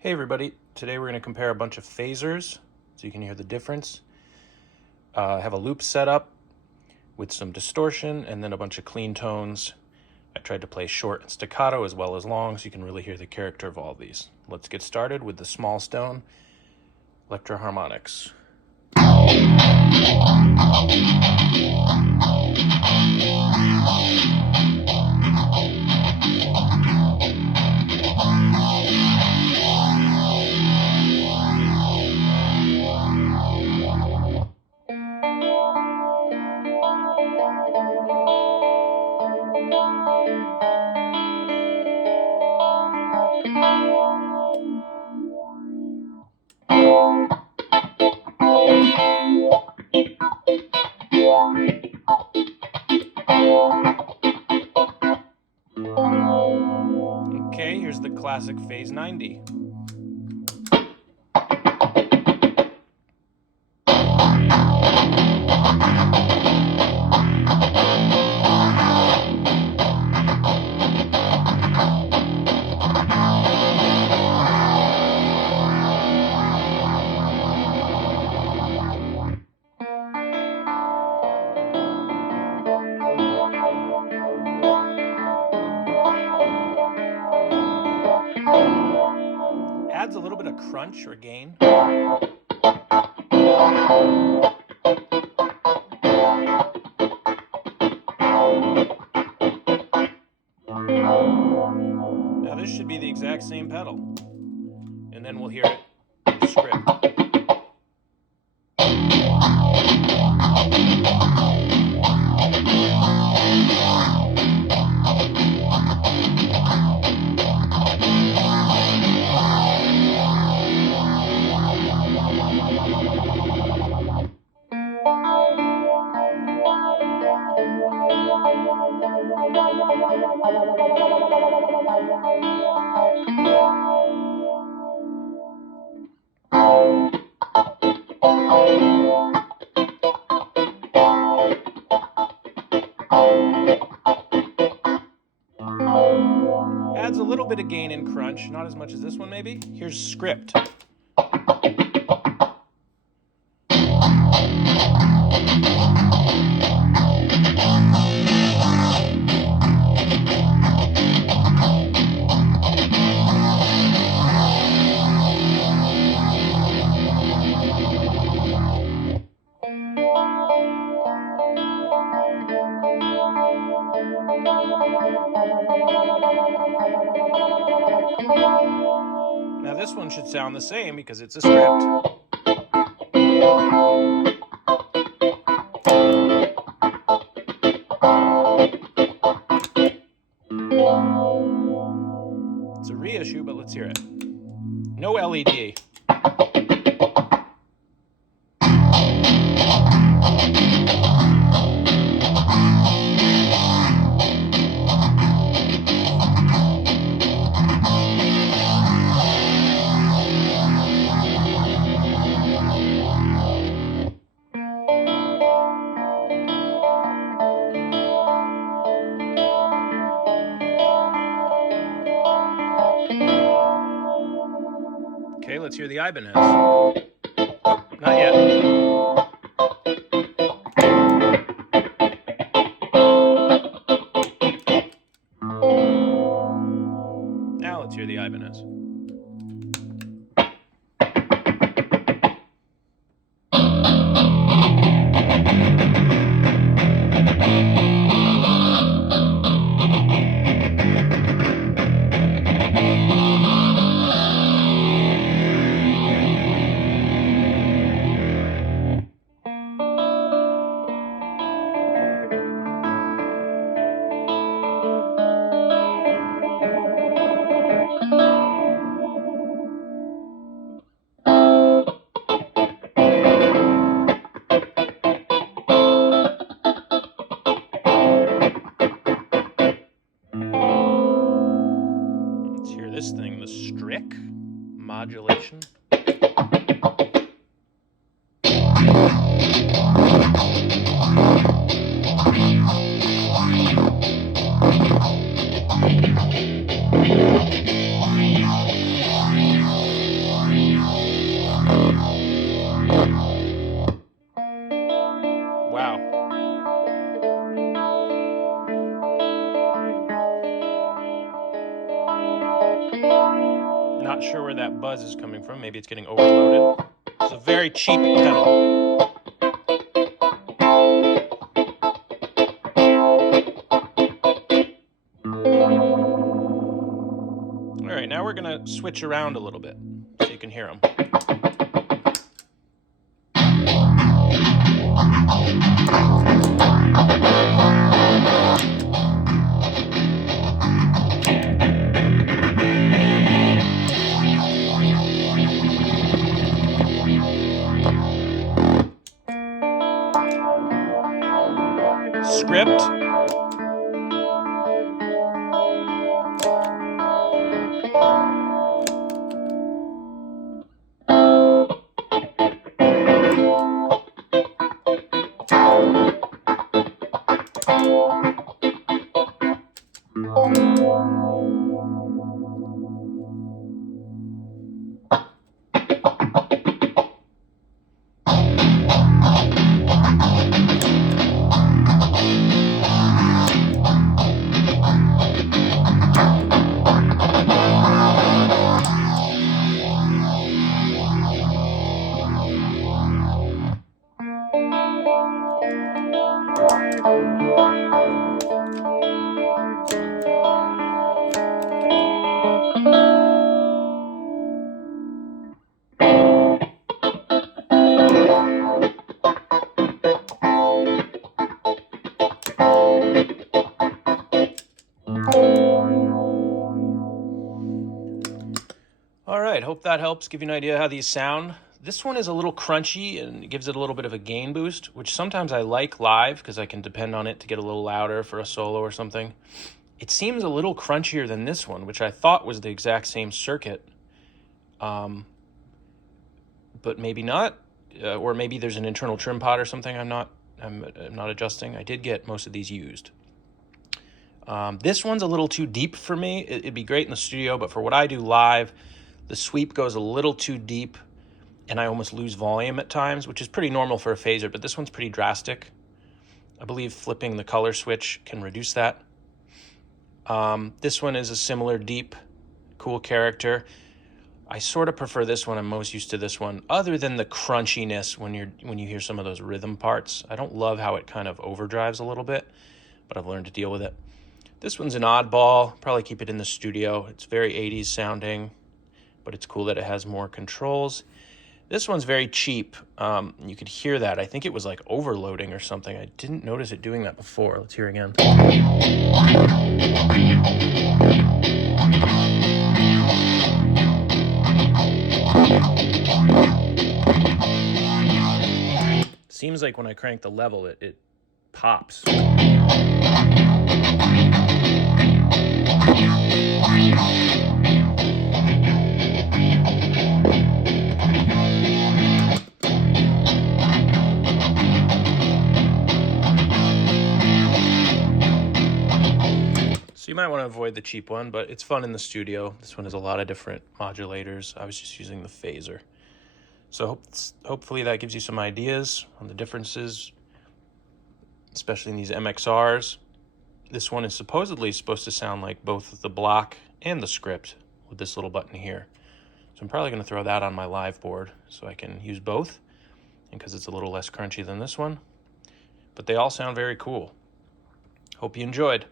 Hey everybody, today we're going to compare a bunch of phasers so you can hear the difference. I have a loop set up with some distortion and then a bunch of clean tones. I tried to play short and staccato as well as long so you can really hear the character of all of these. Let's get started with the Small Stone Electro Harmonix. Okay, here's the classic Phase 90. Adds a little bit of crunch or gain. Now this should be the exact same pedal, and then we'll hear it in the script. Adds a little bit of gain and crunch, not as much as this one maybe. Here's script. Now this one should sound the same because it's a script. It's a reissue, but let's hear it. No LED. Okay, let's hear the Ibanez. Oh, not yet. Now let's hear the Ibanez. This thing, the Strich Modulation. Not sure where that buzz is coming from. Maybe it's getting overloaded. It's a very cheap pedal. All right, now we're gonna switch around a little bit so you can hear them. Script. All right, hope that helps give you an idea how these sound. This one is a little crunchy and it gives it a little bit of a gain boost, which sometimes I like live because I can depend on it to get a little louder for a solo or something. It seems a little crunchier than this one, which I thought was the exact same circuit, but maybe not, or maybe there's an internal trim pot or something I'm not adjusting. I did get most of these used. This one's a little too deep for me. It'd be great in the studio, but for what I do live, the sweep goes a little too deep and I almost lose volume at times, which is pretty normal for a phaser, but this one's pretty drastic. I believe flipping the color switch can reduce that. This one is a similar deep, cool character. I sort of prefer this one. I'm most used to this one, other than the crunchiness when you hear some of those rhythm parts. I don't love how it kind of overdrives a little bit, but I've learned to deal with it. This one's an oddball. Probably keep it in the studio. It's very 80s sounding, but it's cool that it has more controls. This one's very cheap. You could hear that. I think it was like overloading or something. I didn't notice it doing that before. Let's hear again. Seems like when I crank the level, it pops. So you might want to avoid the cheap one, but it's fun in the studio. This one has a lot of different modulators. I was just using the phaser. So hopefully that gives you some ideas on the differences, especially in these MXRs. This one is supposedly supposed to sound like both the block and the script with this little button here. So I'm probably going to throw that on my live board so I can use both, and because it's a little less crunchy than this one. But they all sound very cool. Hope you enjoyed.